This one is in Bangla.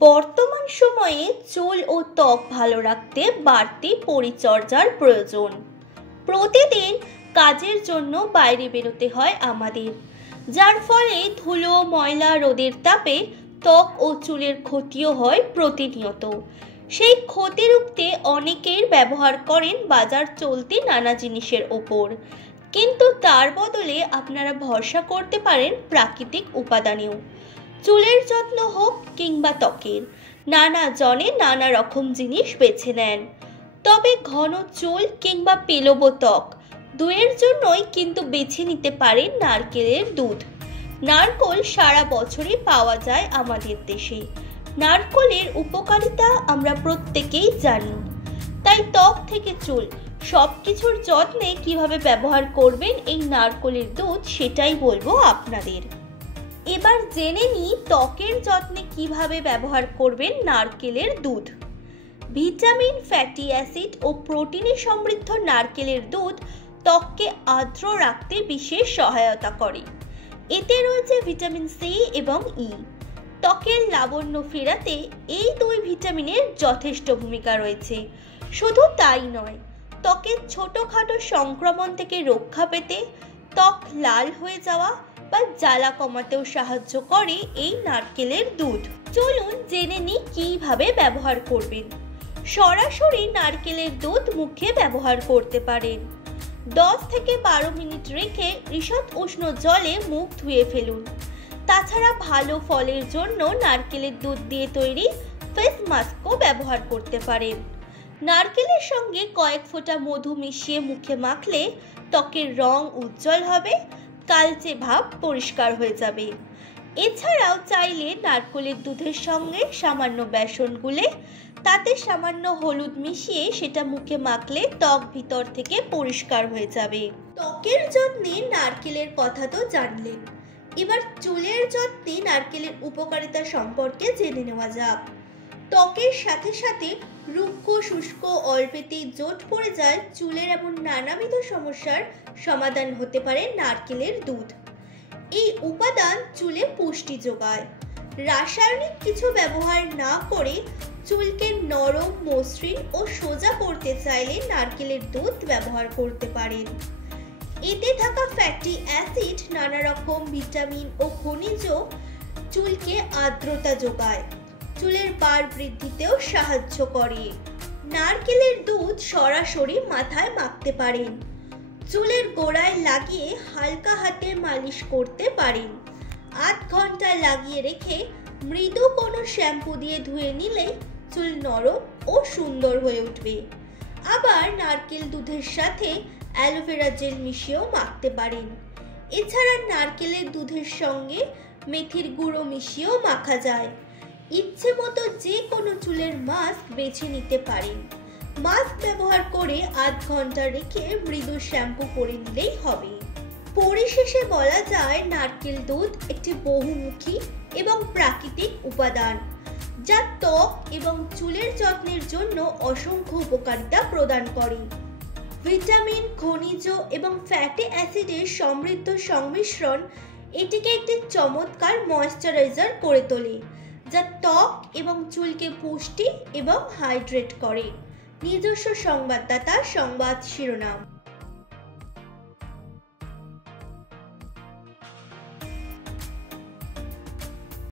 বর্তমান সময়ে চুল ও ত্বক ভালো রাখতে বাড়তি পরিচর্যার প্রয়োজন। প্রতিদিন কাজের জন্য বাইরে বেরোতে হয় আমাদের, যার ফলে ধুলো, ময়লা, রোদের তাপে ত্বক ও চুলের ক্ষতিও হয় প্রতিনিয়ত। সেই ক্ষতি রুখতে অনেকেই ব্যবহার করেন বাজার চলতি নানা জিনিসের ওপর, কিন্তু তার বদলে আপনারা ভরসা করতে পারেন প্রাকৃতিক উপাদানেও। চুলের যত্ন হোক কিংবা ত্বকের, নানা জনে নানা রকম জিনিস বেছে নেন। তবে ঘন চুল কিংবা পেলব ত্বক দুয়ের জন্যই কিন্তু বেছে নিতে পারেন নারকেলের দুধ। নারকেল সারা বছরই পাওয়া যায় আমাদের দেশে। নারকেলের উপকারিতা আমরা প্রত্যেকেই জানি, তাই ত্বক থেকে চুল সবকিছুর যত্নে কিভাবে ব্যবহার করবেন এই নারকেলের দুধ, সেটাই বলবো আপনাদের। এবার জেনে নিই ত্বকের যত্নে কিভাবে ব্যবহার করবেন নারকেলের দুধ। ভিটামিন, ফ্যাটি অ্যাসিড ও প্রোটিনে সমৃদ্ধ নারকেলের দুধ ত্বককে আর্দ্র রাখতে বিশেষ সহায়তা করে। এতে রয়েছে ভিটামিন সি এবং ই। ত্বকের লাবণ্য ফেরাতে এই দুই ভিটামিনের যথেষ্ট ভূমিকা রয়েছে। শুধু তাই নয়, ত্বকের ছোটখাটো সংক্রমণ থেকে রক্ষা পেতে, ত্বক লাল হয়ে যাওয়া বা জ্বালা কমাতেও সাহায্য করে এই নারকেলের দুধ। চলুন জেনে নিই কিভাবে ব্যবহার করবেন। সরাসরি নারকেলের দুধ মুখে ব্যবহার করতে পারেন। 10 থেকে 12 মিনিট রেখে ঈষৎ উষ্ণ জলে মুখ ধুয়ে ফেলুন। তাছাড়া ভালো ফলের জন্য নারকেলের দুধ দিয়ে তৈরি ফেস মাস্কও ব্যবহার করতে পারেন। নারকেলের সঙ্গে কয়েক ফোঁটা মধু মিশিয়ে মুখে মাখলে ত্বকের রং উজ্জ্বল হবে, কালচে ভাব পরিষ্কার হয়ে যাবে। এছাড়াও চাইলে নারকেলের দুধের সঙ্গে সামান্য বেসন গুলে তাতে সামান্য হলুদ মিশিয়ে সেটা মুখে মাখলে ত্বক ভিতর থেকে পরিষ্কার হয়ে যাবে। ত্বকের যত্নে নারকেলের কথা তো জানলেন, এবার চুলের যত্নে নারকেলের উপকারিতা সম্পর্কে জেনে নেওয়া যাক। ত্বকের সাথে সাথে রুক্ষ, শুষ্ক, অল্পেতেই জোট পড়ে যায় চুলের এমন নানাবিধ সমস্যার সমাধান হতে পারে নারকেলের দুধ। এই উপাদান চুলে পুষ্টি যোগায়। রাসায়নিক কিছু ব্যবহার না করে চুলকে নরম, মসৃণ ও সোজা করতে চাইলে নারকেলের দুধ ব্যবহার করতে পারেন। এতে থাকা ফ্যাটি অ্যাসিড, নানা রকম ভিটামিন ও খনিজ চুলকে আর্দ্রতা যোগায়, চুলের বার বৃদ্ধিতেও সাহায্য করে। নারকেলের দুধ সরাসরি মাথায় মাখতে পারেন। চুলের গোড়ায় লাগিয়ে হালকা হাতে মালিশ করতে পারেন। আধ ঘন্টা লাগিয়ে রেখে মৃদু কোনো শ্যাম্পু দিয়ে ধুয়ে নিলে চুল নরম ও সুন্দর হয়ে উঠবে। আবার নারকেল দুধের সাথে অ্যালোভেরা জেল মিশিয়েও মাখতে পারেন। এছাড়া নারকেলের দুধের সঙ্গে মেথির গুঁড়ো মিশিয়েও মাখা যায়। ইচ্ছে মতো যে কোনো চুলের মাস্ক বেছে নিতে পারেন। মাস্ক ব্যবহার করে আধ ঘন্টা রেখে মৃদু শ্যাম্পু করে নিলেই হবে। পরিশেষে বলা যায় নারকেল দুধ একটি বহুমুখী এবং প্রাকৃতিক উপাদান, যা ত্বক এবং চুলের যত্নের জন্য অসংখ্য উপকারিতা প্রদান করে। ভিটামিন, খনিজ এবং ফ্যাটি অ্যাসিডের সমৃদ্ধ সংমিশ্রণ এটিকে একটি চমৎকার ময়েশ্চারাইজার করে তোলে, যা ত্বক এবং চুলকে পুষ্টি এবং হাইড্রেট করে। নিজস্ব সংবাদদাতা সংবাদ শিরোনাম।